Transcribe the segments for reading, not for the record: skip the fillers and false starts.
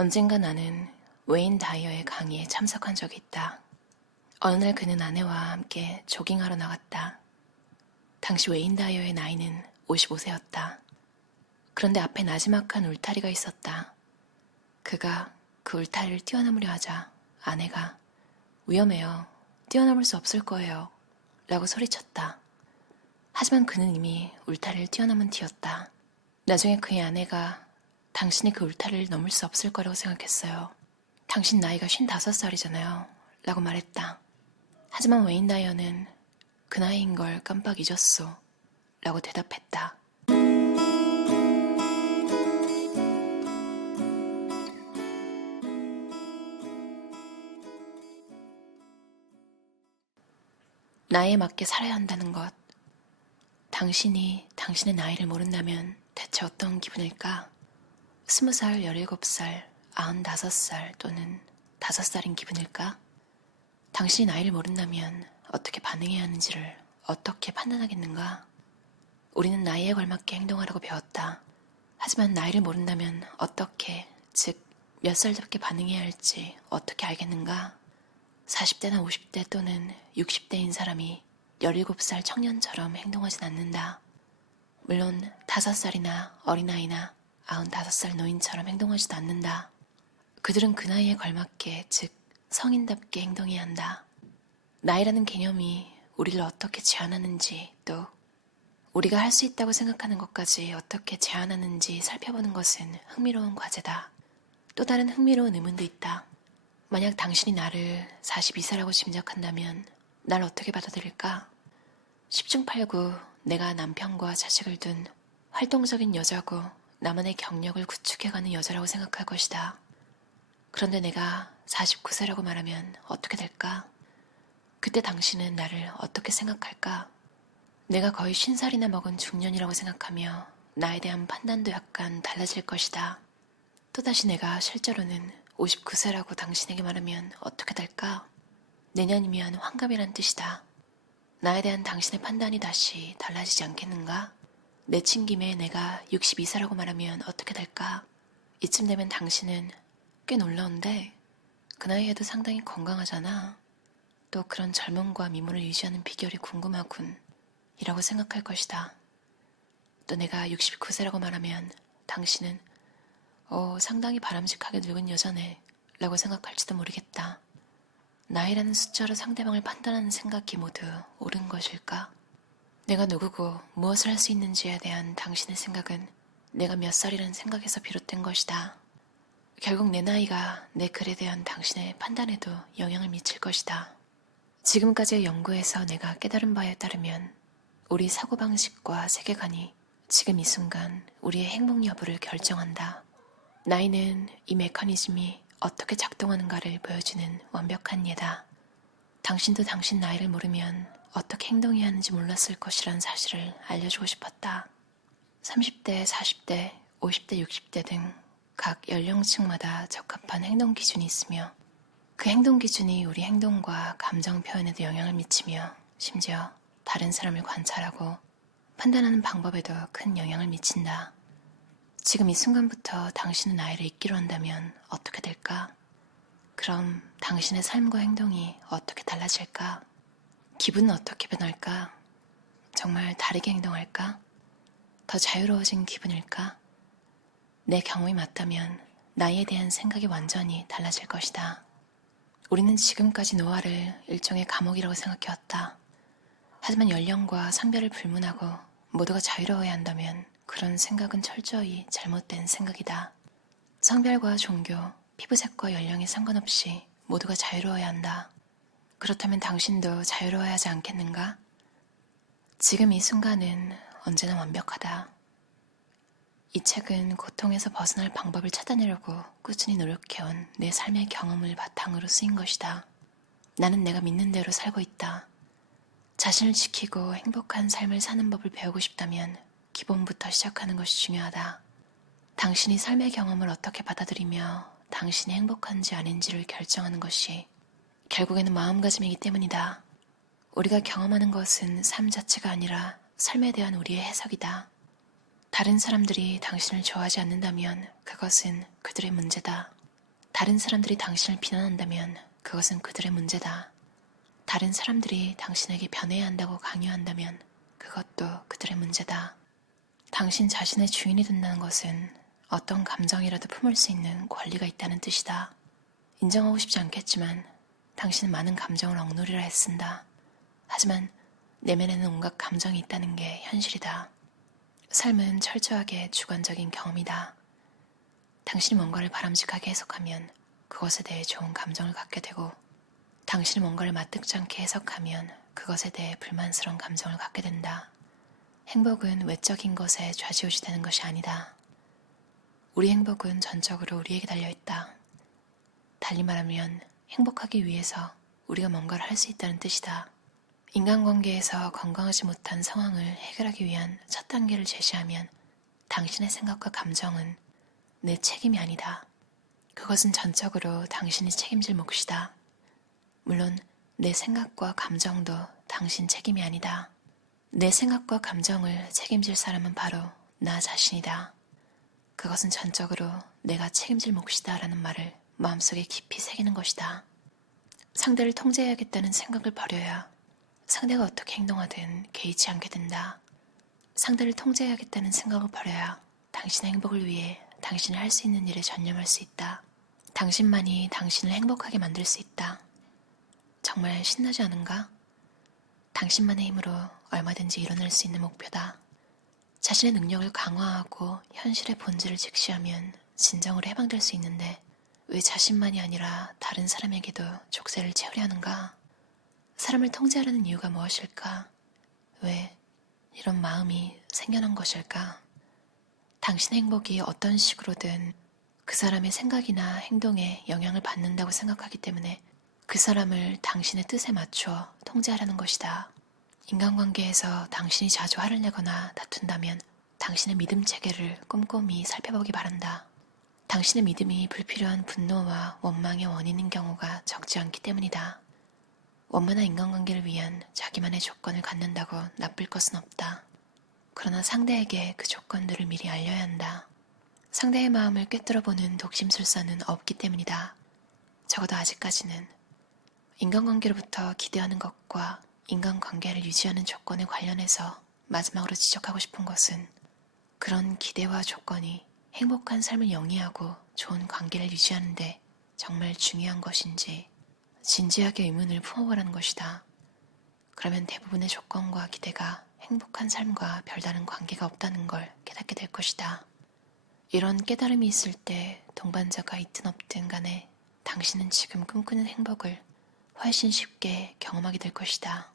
언젠가 나는 웨인 다이어의 강의에 참석한 적이 있다. 어느 날 그는 아내와 함께 조깅하러 나갔다. 당시 웨인 다이어의 나이는 55세였다. 그런데 앞에 나지막한 울타리가 있었다. 그가 그 울타리를 뛰어넘으려 하자 아내가 위험해요. 뛰어넘을 수 없을 거예요. 라고 소리쳤다. 하지만 그는 이미 울타리를 뛰어넘은 뒤였다. 나중에 그의 아내가 당신이 그 울타리를 넘을 수 없을 거라고 생각했어요. 당신 나이가 55살이잖아요. 라고 말했다. 하지만 웨인 다이어는 그 나이인 걸 깜빡 잊었소. 라고 대답했다. 나이에 맞게 살아야 한다는 것. 당신이 당신의 나이를 모른다면 대체 어떤 기분일까? 20살, 17살, 95살 또는 5살인 기분일까? 당신이 나이를 모른다면 어떻게 반응해야 하는지를 어떻게 판단하겠는가? 우리는 나이에 걸맞게 행동하라고 배웠다. 하지만 나이를 모른다면 어떻게, 즉 몇 살답게 반응해야 할지 어떻게 알겠는가? 40대나 50대 또는 60대인 사람이 17살 청년처럼 행동하진 않는다. 물론 5살이나 어린아이나 95살 노인처럼 행동하지도 않는다. 그들은 그 나이에 걸맞게, 즉 성인답게 행동해야 한다. 나이라는 개념이 우리를 어떻게 제한하는지, 또 우리가 할 수 있다고 생각하는 것까지 어떻게 제한하는지 살펴보는 것은 흥미로운 과제다. 또 다른 흥미로운 의문도 있다. 만약 당신이 나를 42세라고 짐작한다면 날 어떻게 받아들일까? 10중 8구 내가 남편과 자식을 둔 활동적인 여자고 나만의 경력을 구축해가는 여자라고 생각할 것이다. 그런데 내가 49세라고 말하면 어떻게 될까? 그때 당신은 나를 어떻게 생각할까? 내가 거의 50살이나 먹은 중년이라고 생각하며 나에 대한 판단도 약간 달라질 것이다. 또다시 내가 실제로는 59세라고 당신에게 말하면 어떻게 될까? 내년이면 환갑이란 뜻이다. 나에 대한 당신의 판단이 다시 달라지지 않겠는가? 내친 김에 내가 62세라고 말하면 어떻게 될까? 이쯤 되면 당신은 꽤 놀라운데 그 나이에도 상당히 건강하잖아. 또 그런 젊음과 미모를 유지하는 비결이 궁금하군. 이라고 생각할 것이다. 또 내가 69세라고 말하면 당신은 상당히 바람직하게 늙은 여자네 라고 생각할지도 모르겠다. 나이라는 숫자로 상대방을 판단하는 생각이 모두 옳은 것일까? 내가 누구고 무엇을 할 수 있는지에 대한 당신의 생각은 내가 몇 살이라는 생각에서 비롯된 것이다. 결국 내 나이가 내 글에 대한 당신의 판단에도 영향을 미칠 것이다. 지금까지의 연구에서 내가 깨달은 바에 따르면 우리 사고방식과 세계관이 지금 이 순간 우리의 행복 여부를 결정한다. 나이는 이 메커니즘이 어떻게 작동하는가를 보여주는 완벽한 예다. 당신도 당신 나이를 모르면 어떻게 행동해야 하는지 몰랐을 것이라는 사실을 알려주고 싶었다. 30대, 40대, 50대, 60대 등 각 연령층마다 적합한 행동 기준이 있으며 그 행동 기준이 우리 행동과 감정 표현에도 영향을 미치며 심지어 다른 사람을 관찰하고 판단하는 방법에도 큰 영향을 미친다. 지금 이 순간부터 당신의 나이를 잊기로 한다면 어떻게 될까? 그럼 당신의 삶과 행동이 어떻게 달라질까? 기분은 어떻게 변할까? 정말 다르게 행동할까? 더 자유로워진 기분일까? 내 경험이 맞다면 나이에 대한 생각이 완전히 달라질 것이다. 우리는 지금까지 노화를 일종의 감옥이라고 생각해왔다. 하지만 연령과 성별을 불문하고 모두가 자유로워야 한다면 그런 생각은 철저히 잘못된 생각이다. 성별과 종교, 피부색과 연령에 상관없이 모두가 자유로워야 한다. 그렇다면 당신도 자유로워야 하지 않겠는가? 지금 이 순간은 언제나 완벽하다. 이 책은 고통에서 벗어날 방법을 찾아내려고 꾸준히 노력해온 내 삶의 경험을 바탕으로 쓰인 것이다. 나는 내가 믿는 대로 살고 있다. 자신을 지키고 행복한 삶을 사는 법을 배우고 싶다면 기본부터 시작하는 것이 중요하다. 당신이 삶의 경험을 어떻게 받아들이며 당신이 행복한지 아닌지를 결정하는 것이 결국에는 마음가짐이기 때문이다. 우리가 경험하는 것은 삶 자체가 아니라 삶에 대한 우리의 해석이다. 다른 사람들이 당신을 좋아하지 않는다면 그것은 그들의 문제다. 다른 사람들이 당신을 비난한다면 그것은 그들의 문제다. 다른 사람들이 당신에게 변해야 한다고 강요한다면 그것도 그들의 문제다. 당신 자신의 주인이 된다는 것은 어떤 감정이라도 품을 수 있는 권리가 있다는 뜻이다. 인정하고 싶지 않겠지만 당신은 많은 감정을 억누리라 애쓴다. 하지만 내면에는 온갖 감정이 있다는 게 현실이다. 삶은 철저하게 주관적인 경험이다. 당신이 뭔가를 바람직하게 해석하면 그것에 대해 좋은 감정을 갖게 되고 당신이 뭔가를 마뜩지 않게 해석하면 그것에 대해 불만스러운 감정을 갖게 된다. 행복은 외적인 것에 좌지우지되는 것이 아니다. 우리 행복은 전적으로 우리에게 달려있다. 달리 말하면 행복하기 위해서 우리가 뭔가를 할 수 있다는 뜻이다. 인간관계에서 건강하지 못한 상황을 해결하기 위한 첫 단계를 제시하면 당신의 생각과 감정은 내 책임이 아니다. 그것은 전적으로 당신이 책임질 몫이다. 물론 내 생각과 감정도 당신 책임이 아니다. 내 생각과 감정을 책임질 사람은 바로 나 자신이다. 그것은 전적으로 내가 책임질 몫이다 라는 말을 마음속에 깊이 새기는 것이다. 상대를 통제해야겠다는 생각을 버려야 상대가 어떻게 행동하든 개의치 않게 된다. 상대를 통제해야겠다는 생각을 버려야 당신의 행복을 위해 당신이 할 수 있는 일에 전념할 수 있다. 당신만이 당신을 행복하게 만들 수 있다. 정말 신나지 않은가? 당신만의 힘으로 얼마든지 이뤄낼 수 있는 목표다. 자신의 능력을 강화하고 현실의 본질을 직시하면 진정으로 해방될 수 있는데 왜 자신만이 아니라 다른 사람에게도 족쇄를 채우려 하는가? 사람을 통제하려는 이유가 무엇일까? 왜 이런 마음이 생겨난 것일까? 당신의 행복이 어떤 식으로든 그 사람의 생각이나 행동에 영향을 받는다고 생각하기 때문에 그 사람을 당신의 뜻에 맞춰 통제하려는 것이다. 인간관계에서 당신이 자주 화를 내거나 다툰다면 당신의 믿음 체계를 꼼꼼히 살펴보기 바란다. 당신의 믿음이 불필요한 분노와 원망의 원인인 경우가 적지 않기 때문이다. 원만한 인간관계를 위한 자기만의 조건을 갖는다고 나쁠 것은 없다. 그러나 상대에게 그 조건들을 미리 알려야 한다. 상대의 마음을 꿰뚫어보는 독심술사는 없기 때문이다. 적어도 아직까지는. 인간관계로부터 기대하는 것과 인간관계를 유지하는 조건에 관련해서 마지막으로 지적하고 싶은 것은 그런 기대와 조건이 행복한 삶을 영위하고 좋은 관계를 유지하는데 정말 중요한 것인지 진지하게 의문을 품어보라는 것이다. 그러면 대부분의 조건과 기대가 행복한 삶과 별다른 관계가 없다는 걸 깨닫게 될 것이다. 이런 깨달음이 있을 때 동반자가 있든 없든 간에 당신은 지금 꿈꾸는 행복을 훨씬 쉽게 경험하게 될 것이다.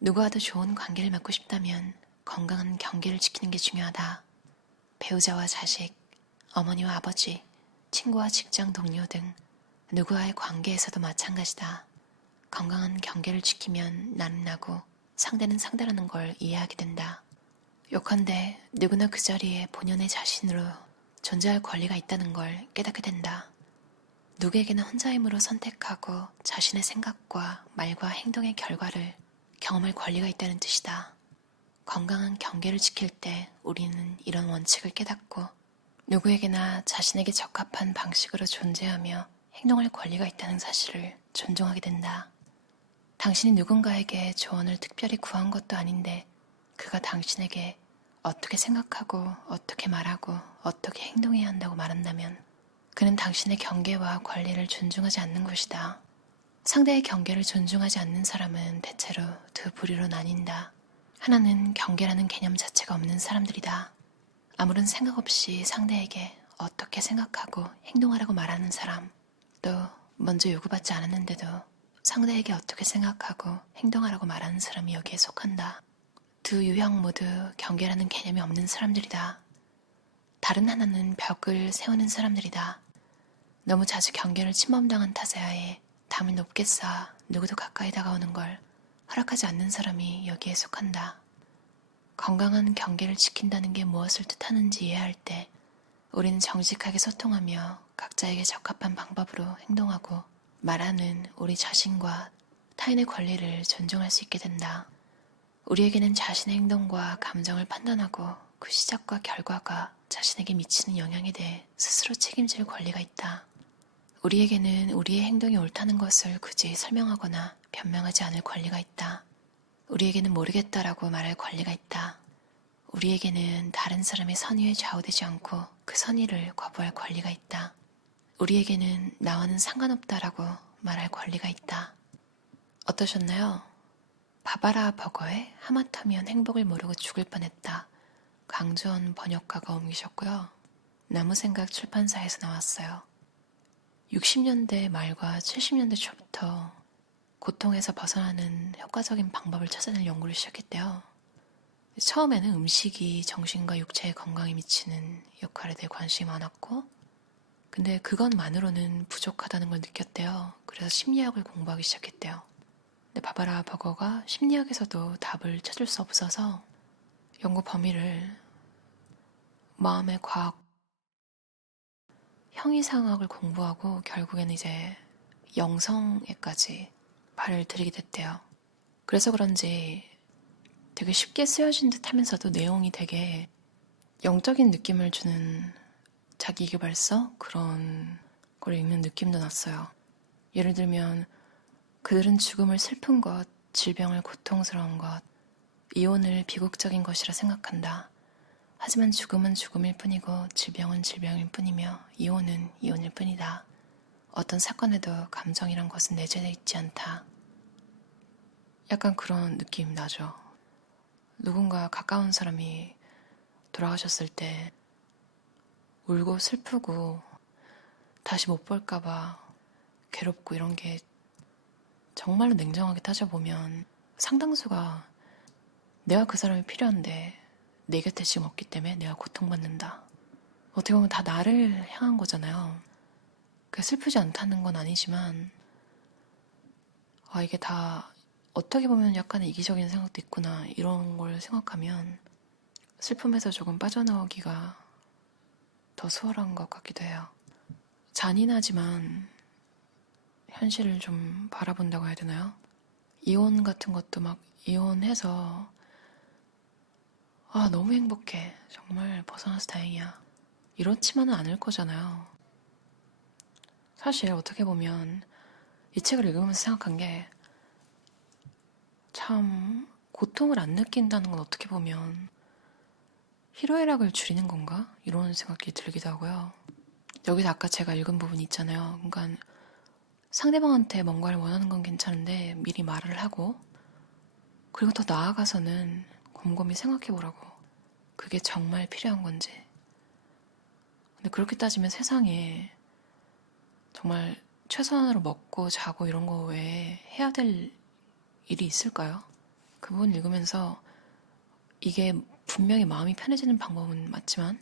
누구와도 좋은 관계를 맺고 싶다면 건강한 경계를 지키는 게 중요하다. 배우자와 자식, 어머니와 아버지, 친구와 직장 동료 등 누구와의 관계에서도 마찬가지다. 건강한 경계를 지키면 나는 나고 상대는 상대라는 걸 이해하게 된다. 요컨대 누구나 그 자리에 본연의 자신으로 존재할 권리가 있다는 걸 깨닫게 된다. 누구에게나 혼자 힘으로 선택하고 자신의 생각과 말과 행동의 결과를 경험할 권리가 있다는 뜻이다. 건강한 경계를 지킬 때 우리는 이런 원칙을 깨닫고 누구에게나 자신에게 적합한 방식으로 존재하며 행동할 권리가 있다는 사실을 존중하게 된다. 당신이 누군가에게 조언을 특별히 구한 것도 아닌데 그가 당신에게 어떻게 생각하고 어떻게 말하고 어떻게 행동해야 한다고 말한다면 그는 당신의 경계와 권리를 존중하지 않는 것이다. 상대의 경계를 존중하지 않는 사람은 대체로 두 부류로 나뉜다. 하나는 경계라는 개념 자체가 없는 사람들이다. 아무런 생각 없이 상대에게 어떻게 생각하고 행동하라고 말하는 사람, 또 먼저 요구받지 않았는데도 상대에게 어떻게 생각하고 행동하라고 말하는 사람이 여기에 속한다. 두 유형 모두 경계라는 개념이 없는 사람들이다. 다른 하나는 벽을 세우는 사람들이다. 너무 자주 경계를 침범당한 탓에 담을 높게 쌓아 누구도 가까이 다가오는 걸 허락하지 않는 사람이 여기에 속한다. 건강한 경계를 지킨다는 게 무엇을 뜻하는지 이해할 때 우리는 정직하게 소통하며 각자에게 적합한 방법으로 행동하고 말하는 우리 자신과 타인의 권리를 존중할 수 있게 된다. 우리에게는 자신의 행동과 감정을 판단하고 그 시작과 결과가 자신에게 미치는 영향에 대해 스스로 책임질 권리가 있다. 우리에게는 우리의 행동이 옳다는 것을 굳이 설명하거나 변명하지 않을 권리가 있다. 우리에게는 모르겠다라고 말할 권리가 있다. 우리에게는 다른 사람의 선의에 좌우되지 않고 그 선의를 거부할 권리가 있다. 우리에게는 나와는 상관없다라고 말할 권리가 있다. 어떠셨나요? 바바라 버거의 하마터면 행복을 모르고 죽을 뻔했다. 강주원 번역가가 옮기셨고요. 나무생각 출판사에서 나왔어요. 60년대 말과 70년대 초부터 고통에서 벗어나는 효과적인 방법을 찾아낼 연구를 시작했대요. 처음에는 음식이 정신과 육체의 건강에 미치는 역할에 대해 관심이 많았고, 근데 그것만으로는 부족하다는 걸 느꼈대요. 그래서 심리학을 공부하기 시작했대요. 근데 바바라 버거가 심리학에서도 답을 찾을 수 없어서 연구 범위를 마음의 과학, 형이상학을 공부하고 결국에는 이제 영성에까지 발을 들이게 됐대요. 그래서 그런지 되게 쉽게 쓰여진 듯 하면서도 내용이 되게 영적인 느낌을 주는 자기계발서? 그런 걸 읽는 느낌도 났어요. 예를 들면 그들은 죽음을 슬픈 것, 질병을 고통스러운 것, 이혼을 비극적인 것이라 생각한다. 하지만 죽음은 죽음일 뿐이고 질병은 질병일 뿐이며 이혼은 이혼일 뿐이다. 어떤 사건에도 감정이란 것은 내재되어 있지 않다. 약간 그런 느낌 나죠. 누군가 가까운 사람이 돌아가셨을 때 울고 슬프고 다시 못 볼까봐 괴롭고 이런 게 정말로 냉정하게 따져보면 상당수가 내가 그 사람이 필요한데 내 곁에 지금 없기 때문에 내가 고통받는다. 어떻게 보면 다 나를 향한 거잖아요. 슬프지 않다는 건 아니지만 이게 다 어떻게 보면 약간의 이기적인 생각도 있구나 이런 걸 생각하면 슬픔에서 조금 빠져나오기가 더 수월한 것 같기도 해요. 잔인하지만 현실을 좀 바라본다고 해야 되나요? 이혼 같은 것도 막 이혼해서 너무 행복해. 정말 벗어나서 다행이야. 이렇지만은 않을 거잖아요. 사실 어떻게 보면 이 책을 읽으면서 생각한 게 참 고통을 안 느낀다는 건 어떻게 보면 희로애락을 줄이는 건가? 이런 생각이 들기도 하고요. 여기서 아까 제가 읽은 부분이 있잖아요. 그러니까 상대방한테 뭔가를 원하는 건 괜찮은데 미리 말을 하고 그리고 더 나아가서는 곰곰이 생각해보라고. 그게 정말 필요한 건지. 근데 그렇게 따지면 세상에 정말 최소한으로 먹고 자고 이런 거 외에 해야 될 일이 있을까요? 그 부분 읽으면서 이게 분명히 마음이 편해지는 방법은 맞지만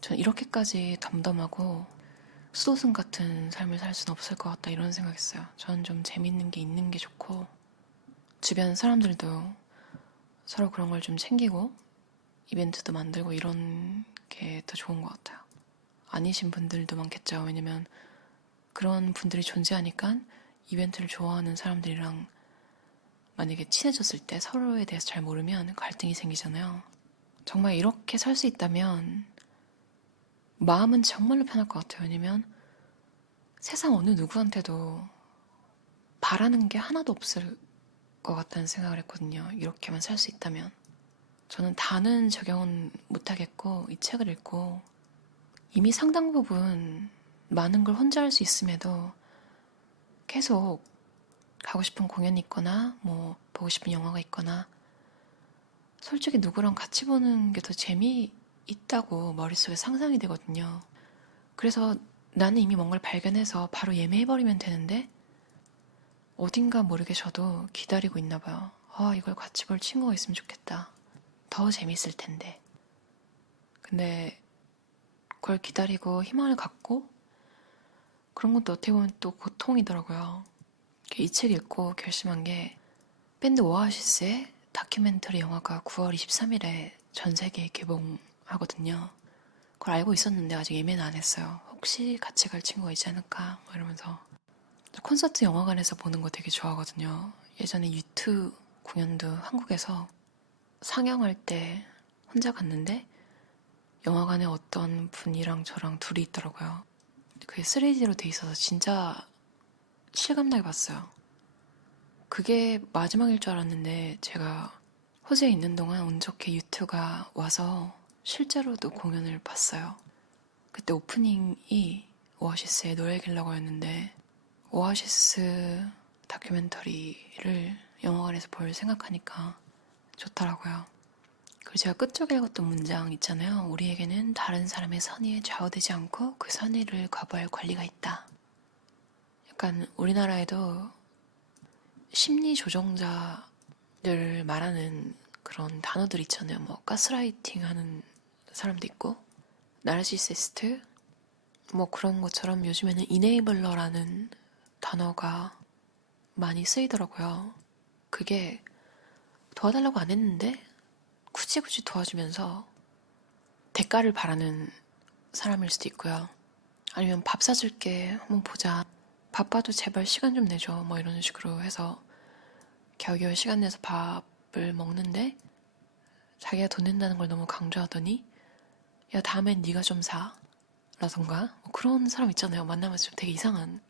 전 이렇게까지 덤덤하고 수도승 같은 삶을 살 수는 없을 것 같다 이런 생각했어요. 저는 좀 재밌는 게 있는 게 좋고 주변 사람들도 서로 그런 걸 좀 챙기고 이벤트도 만들고 이런 게 더 좋은 것 같아요. 아니신 분들도 많겠죠. 왜냐면 그런 분들이 존재하니까 이벤트를 좋아하는 사람들이랑 만약에 친해졌을 때 서로에 대해서 잘 모르면 갈등이 생기잖아요. 정말 이렇게 살 수 있다면 마음은 정말로 편할 것 같아요. 왜냐면 세상 어느 누구한테도 바라는 게 하나도 없을 것 같다는 생각을 했거든요. 이렇게만 살 수 있다면. 저는 다는 적용은 못하겠고 이 책을 읽고 이미 상당 부분 많은 걸 혼자 할 수 있음에도 계속 가고 싶은 공연이 있거나 뭐 보고 싶은 영화가 있거나 솔직히 누구랑 같이 보는 게 더 재미있다고 머릿속에 상상이 되거든요. 그래서 나는 이미 뭔가를 발견해서 바로 예매해버리면 되는데 어딘가 모르게 저도 기다리고 있나 봐요. 이걸 같이 볼 친구가 있으면 좋겠다. 더 재밌을 텐데. 근데 그걸 기다리고 희망을 갖고 그런 것도 어떻게 보면 또 고통이더라고요. 이 책 읽고 결심한 게 밴드 오아시스의 다큐멘터리 영화가 9월 23일에 전 세계에 개봉하거든요. 그걸 알고 있었는데 아직 예매는 안 했어요. 혹시 같이 갈 친구가 있지 않을까? 이러면서. 콘서트 영화관에서 보는 거 되게 좋아하거든요. 예전에 U2 공연도 한국에서 상영할 때 혼자 갔는데 영화관에 어떤 분이랑 저랑 둘이 있더라고요. 그게 3D로 돼 있어서 진짜 실감나게 봤어요. 그게 마지막일 줄 알았는데 제가 호주에 있는 동안 운 좋게 유튜가 와서 실제로도 공연을 봤어요. 그때 오프닝이 오아시스의 노래 길러거였는데 오아시스 다큐멘터리를 영화관에서 볼 생각하니까 좋더라고요. 그리고 제가 끝쪽에 읽었던 문장 있잖아요. 우리에게는 다른 사람의 선의에 좌우되지 않고 그 선의를 거부할 권리가 있다. 약간 우리나라에도 심리 조종자를 말하는 그런 단어들 있잖아요. 뭐 가스라이팅 하는 사람도 있고 나르시시스트 뭐 그런 것처럼 요즘에는 이네이블러라는 단어가 많이 쓰이더라고요. 그게 도와달라고 안 했는데 굳이 도와주면서 대가를 바라는 사람일 수도 있고요. 아니면 밥 사줄게 한번 보자. 바빠도 제발 시간 좀 내줘. 뭐 이런 식으로 해서 겨우겨우 시간 내서 밥을 먹는데 자기가 돈 낸다는 걸 너무 강조하더니 야 다음엔 네가 좀 사. 라던가 뭐 그런 사람 있잖아요. 만나면서 좀 되게 이상한.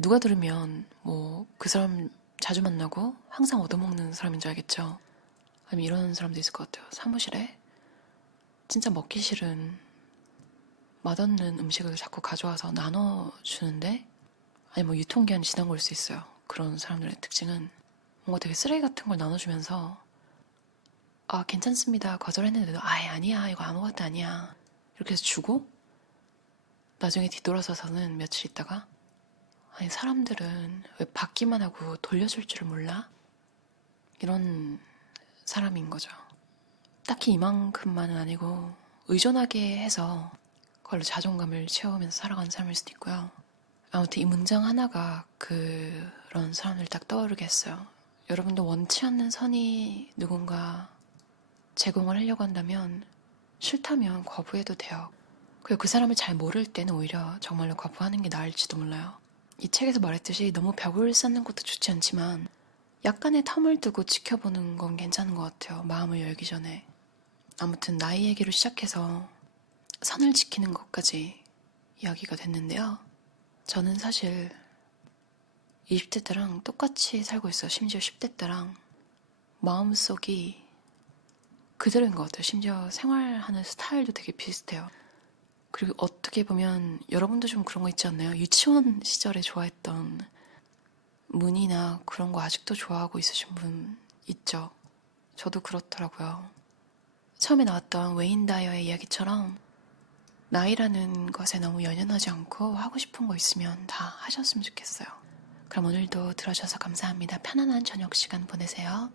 누가 들으면 뭐 그 사람 자주 만나고 항상 얻어먹는 사람인 줄 알겠죠. 아니면 이런 사람도 있을 것 같아요. 사무실에 진짜 먹기 싫은 맛없는 음식을 자꾸 가져와서 나눠주는데 아니 뭐 유통기한이 지난 걸 수 있어요. 그런 사람들의 특징은 뭔가 되게 쓰레기 같은 걸 나눠주면서 아 괜찮습니다 거절했는데도 아예 아니야 이거 아무것도 아니야 이렇게 해서 주고 나중에 뒤돌아서서는 며칠 있다가 아니 사람들은 왜 받기만 하고 돌려줄 줄 몰라? 이런 사람인 거죠. 딱히 이만큼만은 아니고 의존하게 해서 그걸로 자존감을 채우면서 살아가는 사람일 수도 있고요. 아무튼 이 문장 하나가 그런 사람들 딱 떠오르게 했어요. 여러분도 원치 않는 선이 누군가 제공을 하려고 한다면 싫다면 거부해도 돼요. 그리고 그 사람을 잘 모를 때는 오히려 정말로 거부하는 게 나을지도 몰라요. 이 책에서 말했듯이 너무 벽을 쌓는 것도 좋지 않지만 약간의 텀을 두고 지켜보는 건 괜찮은 것 같아요. 마음을 열기 전에. 아무튼 나이 얘기로 시작해서 선을 지키는 것까지 이야기가 됐는데요. 저는 사실 20대 때랑 똑같이 살고 있어요. 심지어 10대 때랑 마음속이 그대로인 것 같아요. 심지어 생활하는 스타일도 되게 비슷해요. 그리고 어떻게 보면 여러분도 좀 그런 거 있지 않나요? 유치원 시절에 좋아했던 문이나 그런 거 아직도 좋아하고 있으신 분 있죠? 저도 그렇더라고요. 처음에 나왔던 웨인 다이어의 이야기처럼 나이라는 것에 너무 연연하지 않고 하고 싶은 거 있으면 다 하셨으면 좋겠어요. 그럼 오늘도 들어주셔서 감사합니다. 편안한 저녁 시간 보내세요.